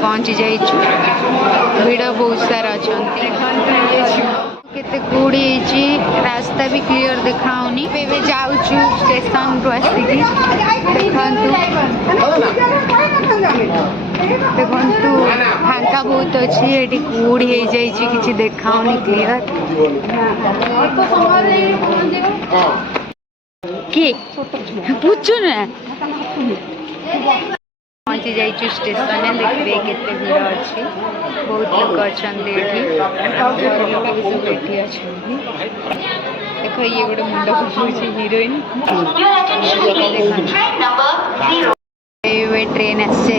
पहुँची जाइछु भिड़ बहुत सारा अच्छा केते कूड़ी रास्ता भी क्लियर देखाउनी जाऊछु स्टेशन रु आसिकी देखु फांका बहुत अच्छी ये कूड़ी हो जाइए किसी देखाउनी क्लियर किए पूछू ना पहुँची जाइए स्टेशन देखिए केते भीड़ अच्छी बहुत लोग अच्छा देखो ये गोटे मुंड खुशी हिरोइन ट्रेन आसी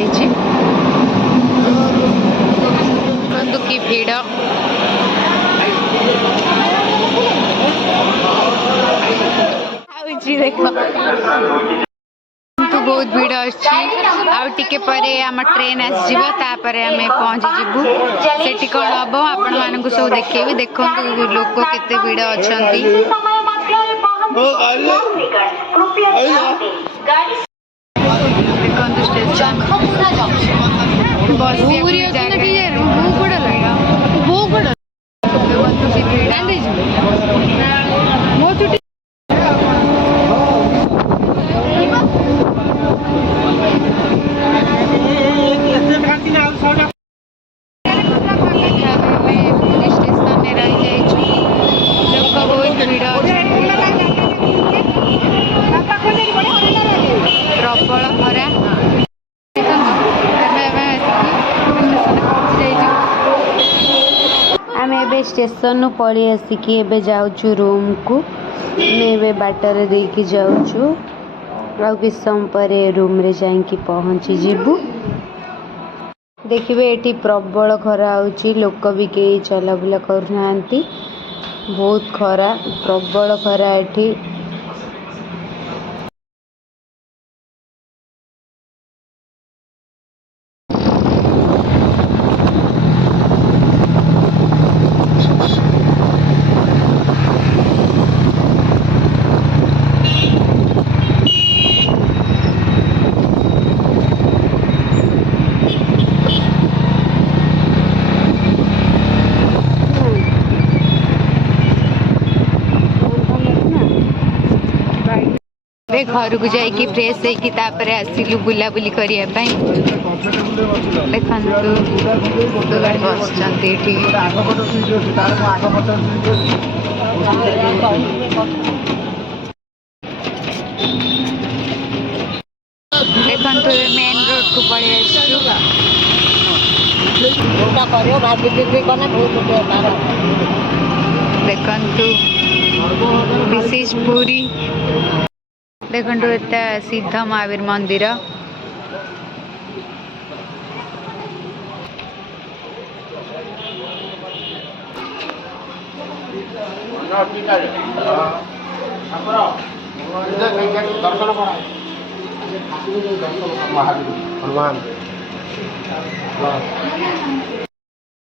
कि भीड़ देख बहुत भीड़ अच्छी परे आम ट्रेन आसपर आम पहुँची जीवु से कौन हम आपण मानक सब देखेबी देखो लोक केते भीड़ अच्छा देखो स्टेशन बस प्रबल खरा आम ए स्टेशन पलि आसिकी एबे जाऊछु रूम को मैं बाटर देकी जाऊछु आ किस समय पर रूम रे जाइकी पहुँची जीवु देखिए एटी प्रबल खरा होची लोक भी कई चलाबुला करना बहुत खरा प्रबल खरा एटी घर को जाइए फ्रेश होकर आसिलु बुलाबुली करने देखु बस देखु मेन रोड को पड़े देखु दिस इज पुरी देखो एटा सिद्ध महावीर मंदिर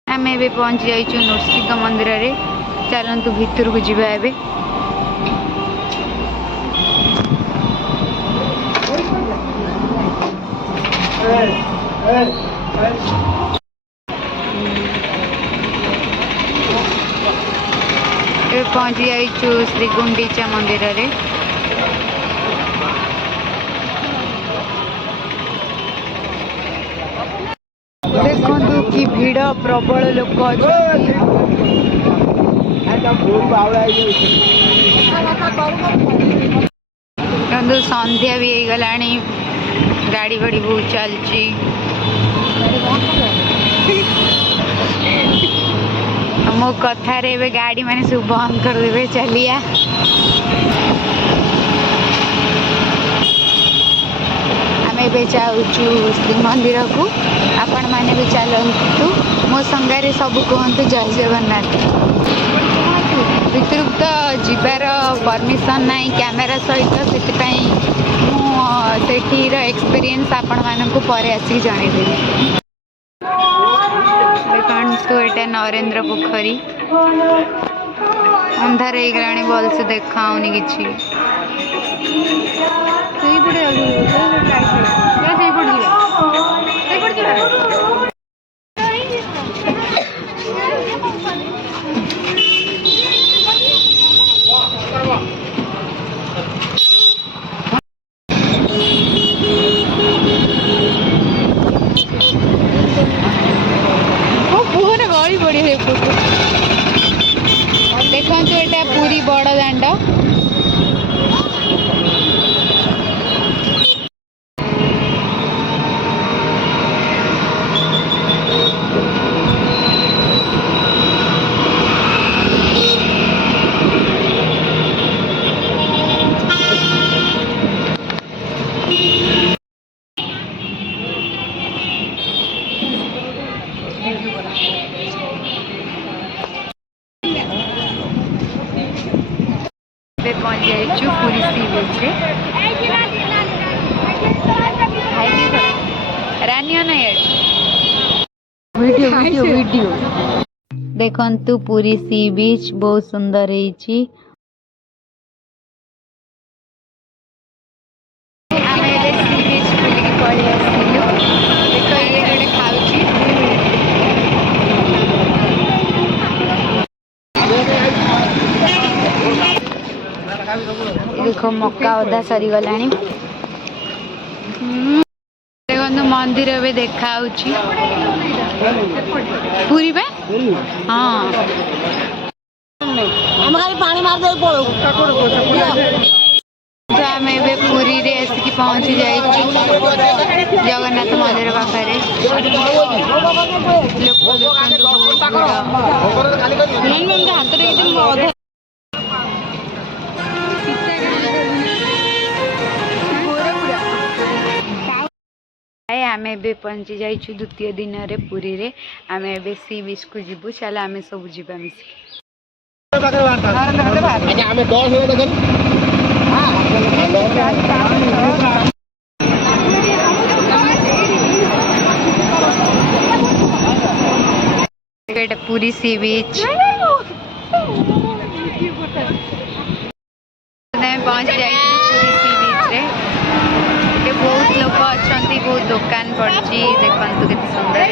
आम ए पहुँची जाइछु नृसिंह मंदिर रे चलतु भितर को जीवा एबे पहुँची जाइछु श्री गुंडीचा मंदिर रे देखु कि भीड़ प्रबल लोक संध्या भी हो गला गाड़ी बड़ी बहुत चलची मो कथार गाड़ी मैंने सब बंद करदे चलिया आम ए जाऊँ श्रीमंदिर को आपण मैंने भी चलतु मो संगारे सब कहतु जय जगन्नाथ भितर तो जीवार परमिशन नहीं कैमेरा सहित से एक्सपीरियंस आपण मानक पर आसिक जनईदेवी देखु एटा नरेंद्र पोखरी अंधार हो गला भलसे देखाऊनी कि जाइचु पुरी सी बीच रे रानियो ना वीडियो वीडियो वीडियो देखंतु पुरी सी बीच बहुत सुंदर है। देखो मक्का अदा सरीगला देखो मंदिर भी देखा पूरी पे हाँ तो आम ए पुरी रे आसिक पहुँची जा जगन्नाथ मंदिर पाखे आम ए पहुँची जाइछु द्वितीय दिन रे पुरी रे आम ए सी बीच को जीवु चल आम सब जीवा मिसिक पुरी सी बीच पहुँच जाइए पुरी सी बीच रे बहुत लोग अच्छा बहुत दुकान पड़ी देखु के सुंदर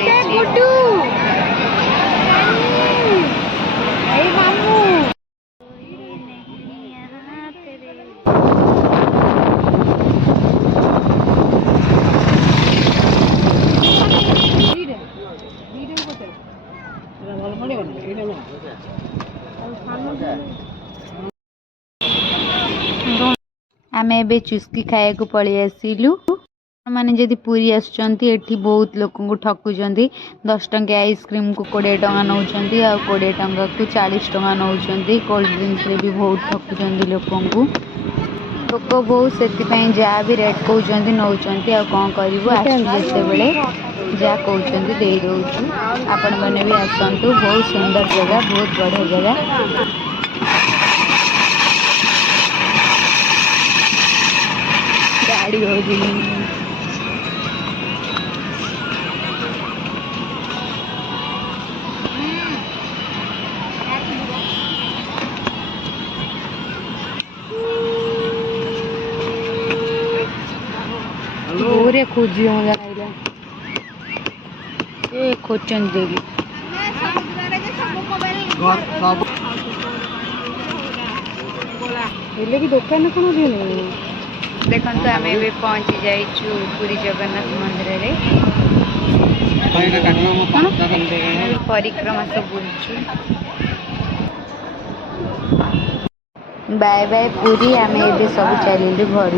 आम ए चुस्की खाया को पलि आसिलु माने जदि पूरी आसुचंती एठी बहुत लोक को ठकुचंती 10 टंके आइसक्रीम को 20 टंका नौचंती आ 20 टंका को 40 टंका नौचंती कोल्ड ड्रिंक्स रे भी बहुत ठकुचंती लोकन को लोक बहुत सेति पई जा भी रेट कहउचंती नौचंती आ कोन करिवो आसे बेले जा कहउचंती दे दोछु आपण माने भी आसंतु बहुत सुंदर जगह बहुत बढ़िया जगह गाड़ी हो गई पूरे खोजी होगा ये खोचन देली कि दुकान कौन भी नहीं देखो तो आम ए पहुँची जाइचु पुरी जगन्नाथ मंदिर रे परिक्रमा सब बुलचु बाय बाय पुरी आम ए सब चलू घर